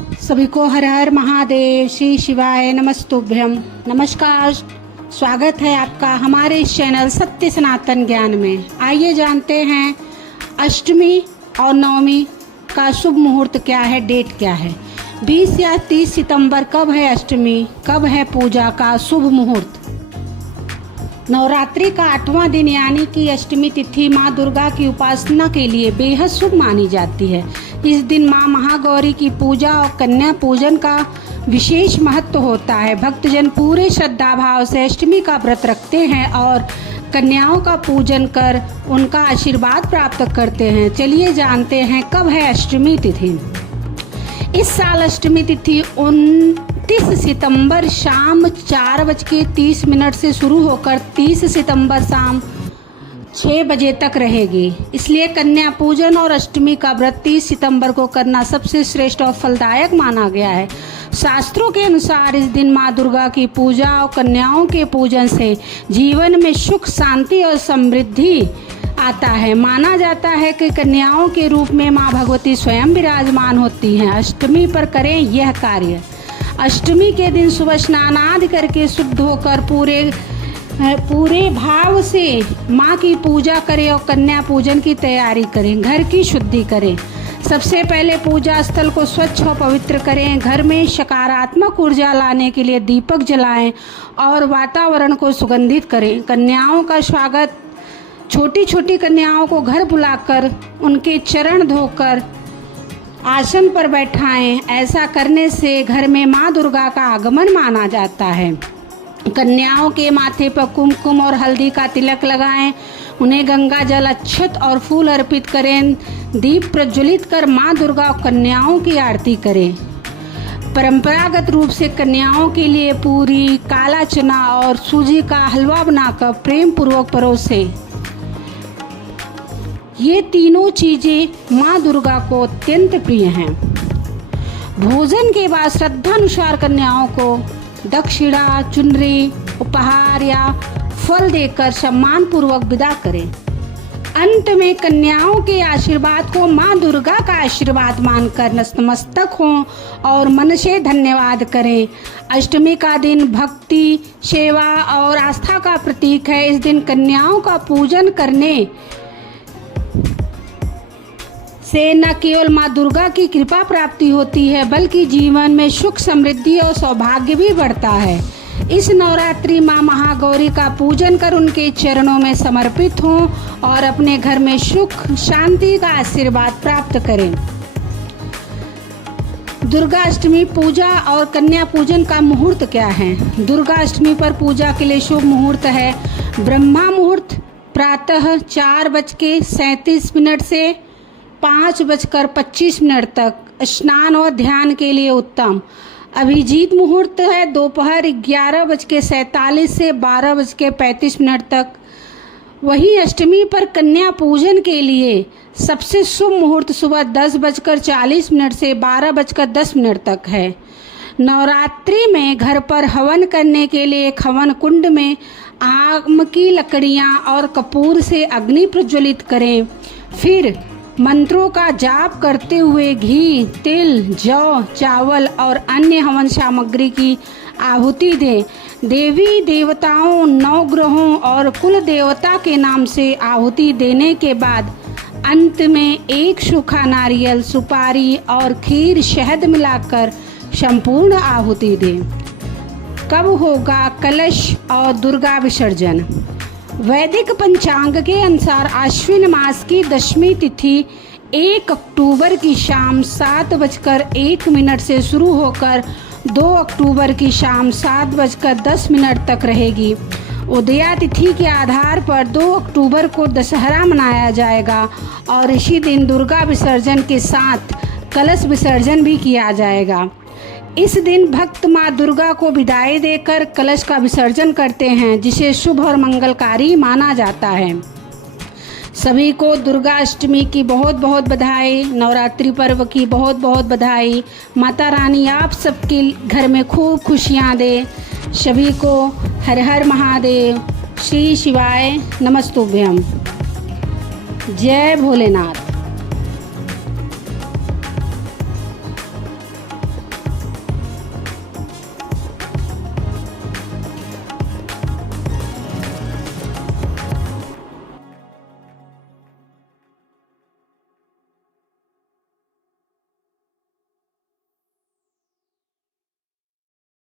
सभी को हर हर महादेव, श्री शिवाय नमस्तुभ्यम। नमस्कार, स्वागत है आपका हमारे इस चैनल सत्य सनातन ज्ञान में। आइए जानते हैं अष्टमी और नवमी का शुभ मुहूर्त क्या है, डेट क्या है। 20 या 30 सितंबर कब है अष्टमी, कब है पूजा का शुभ मुहूर्त। नवरात्रि का 8वां दिन यानी कि अष्टमी तिथि माँ दुर्गा की उपासना के लिए बेहद शुभ मानी जाती है। इस दिन माँ महागौरी की पूजा और कन्या पूजन का विशेष महत्व होता है। भक्तजन पूरे श्रद्धा भाव से अष्टमी का व्रत रखते हैं और कन्याओं का पूजन कर उनका आशीर्वाद प्राप्त करते हैं। चलिए जानते हैं कब है अष्टमी तिथि। इस साल अष्टमी तिथि 29 सितंबर शाम 4:30 से शुरू होकर 30 सितंबर शाम 6 बजे तक रहेगी। इसलिए कन्या पूजन और अष्टमी का व्रत 30 सितंबर को करना सबसे श्रेष्ठ और फलदायक माना गया है। शास्त्रों के अनुसार इस दिन माँ दुर्गा की पूजा और कन्याओं के पूजन से जीवन में सुख, शांति और समृद्धि आता है। माना जाता है कि कन्याओं के रूप में माँ भगवती स्वयं विराजमान होती हैं। अष्टमी पर करें यह कार्य। अष्टमी के दिन सुबह स्नान आदि करके शुद्ध होकर पूरे भाव से माँ की पूजा करें और कन्या पूजन की तैयारी करें। घर की शुद्धि करें। सबसे पहले पूजा स्थल को स्वच्छ और पवित्र करें। घर में सकारात्मक ऊर्जा लाने के लिए दीपक जलाएं और वातावरण को सुगंधित करें। कन्याओं का स्वागत, छोटी छोटी कन्याओं को घर बुलाकर उनके चरण धोकर आसन पर बैठाएं। ऐसा करने से घर में माँ दुर्गा का आगमन माना जाता है। कन्याओं के माथे पर कुमकुम और हल्दी का तिलक लगाएं। उन्हें गंगा जल, अक्षत और फूल अर्पित करें। दीप प्रज्वलित कर माँ दुर्गा और कन्याओं की आरती करें। परंपरागत रूप से कन्याओं के लिए पूरी, काला चना और सूजी का हलवा बनाकर प्रेम पूर्वक परोसें। ये तीनों चीजें माँ दुर्गा को अत्यंत प्रिय हैं। भोजन के बाद श्रद्धानुसार कन्याओं को दक्षिणा, चुनरी, उपहार या फल देकर सम्मान पूर्वक विदा करें। अंत में कन्याओं के आशीर्वाद को माँ दुर्गा का आशीर्वाद मानकर नतमस्तक हों और मन से धन्यवाद करें। अष्टमी का दिन भक्ति, सेवा और आस्था का प्रतीक है। इस दिन कन्याओं का पूजन करने से न केवल माँ दुर्गा की कृपा प्राप्ति होती है बल्कि जीवन में सुख, समृद्धि और सौभाग्य भी बढ़ता है। इस नवरात्रि माँ महागौरी का पूजन कर उनके चरणों में समर्पित हों और अपने घर में सुख, शांति का आशीर्वाद प्राप्त करें। दुर्गा अष्टमी पूजा और कन्या पूजन का मुहूर्त क्या है। दुर्गा अष्टमी पर पूजा के लिए शुभ मुहूर्त है ब्रह्मा मुहूर्त प्रातः 4:37 से 5:25 तक। स्नान और ध्यान के लिए उत्तम। अभिजीत मुहूर्त है दोपहर 11:47 से 12:35 तक। वहीं अष्टमी पर कन्या पूजन के लिए सबसे शुभ मुहूर्त सुबह 10:40 से 12:10 तक है। नवरात्रि में घर पर हवन करने के लिए एक हवन कुंड में आम की लकड़ियां और कपूर से अग्नि प्रज्वलित करें। फिर मंत्रों का जाप करते हुए घी, तिल, जौ, चावल और अन्य हवन सामग्री की आहुति दें। देवी देवताओं, नवग्रहों और कुल देवता के नाम से आहुति देने के बाद अंत में एक सूखा नारियल, सुपारी और खीर, शहद मिलाकर संपूर्ण आहुति दें। कब होगा कलश और दुर्गा विसर्जन। वैदिक पंचांग के अनुसार आश्विन मास की दशमी तिथि 1 अक्टूबर की शाम 7:01 से शुरू होकर 2 अक्टूबर की शाम 7:10 तक रहेगी। उदया तिथि के आधार पर 2 अक्टूबर को दशहरा मनाया जाएगा और इसी दिन दुर्गा विसर्जन के साथ कलश विसर्जन भी किया जाएगा। इस दिन भक्त माँ दुर्गा को विदाई देकर कलश का विसर्जन करते हैं, जिसे शुभ और मंगलकारी माना जाता है। सभी को दुर्गा अष्टमी की बहुत बहुत बधाई। नवरात्रि पर्व की बहुत बहुत बधाई। माता रानी आप सबके घर में खूब खुशियाँ दे। सभी को हर हर महादेव, श्री शिवाय नमस्तुभ्यम। जय भोलेनाथ।